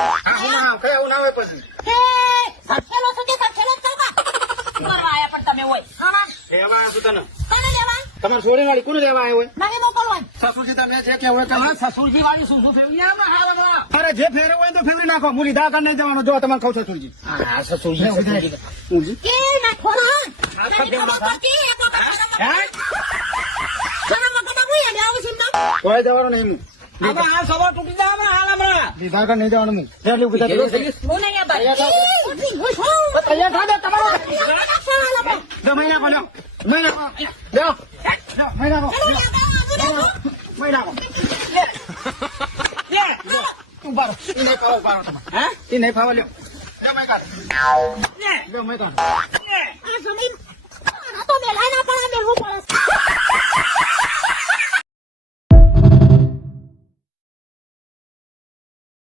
કયા ના હોય પછી સખેલો છો કે સખેલો જ કરવા કરવા આયા પણ તમે હોય હા લેવા આવ્યો છું તને કોને લેવા તમારે છોડી વાળી કોને લેવા આવ્યો હોય મને મોકલવા સસુરજી તમે જે કેવું હોય સસુરજી વાળી શું શું ફેરવી આમાં હાલમાં અરે જે ફેરવું હોય તો ફેરવી નાખો હું લીધા કર નહીં જવાનો જો તમારે કહું સસુરજી હા સસુરજી કે નાખો ના હા, તમે ખબર ખબર પડતી એક વખત મને આવું છે કોઈ જવાનો નહીં હું હવે આ સવા તૂટી જાય હમણાં હાલ હમણાં લીધા કર નહીં જવાનું હું જેટલી ઉભી થતી હું નહીં ભાઈ તૈયાર થા દે તમારો જો મહિના કોનો મહિના કો લ્યો મહિના કો મહિના કો તું બારો ઈ નહીં પાવો તમારે હે ઈ નહીં પાવો લ્યો લ્યો મહિના લ્યો મહિના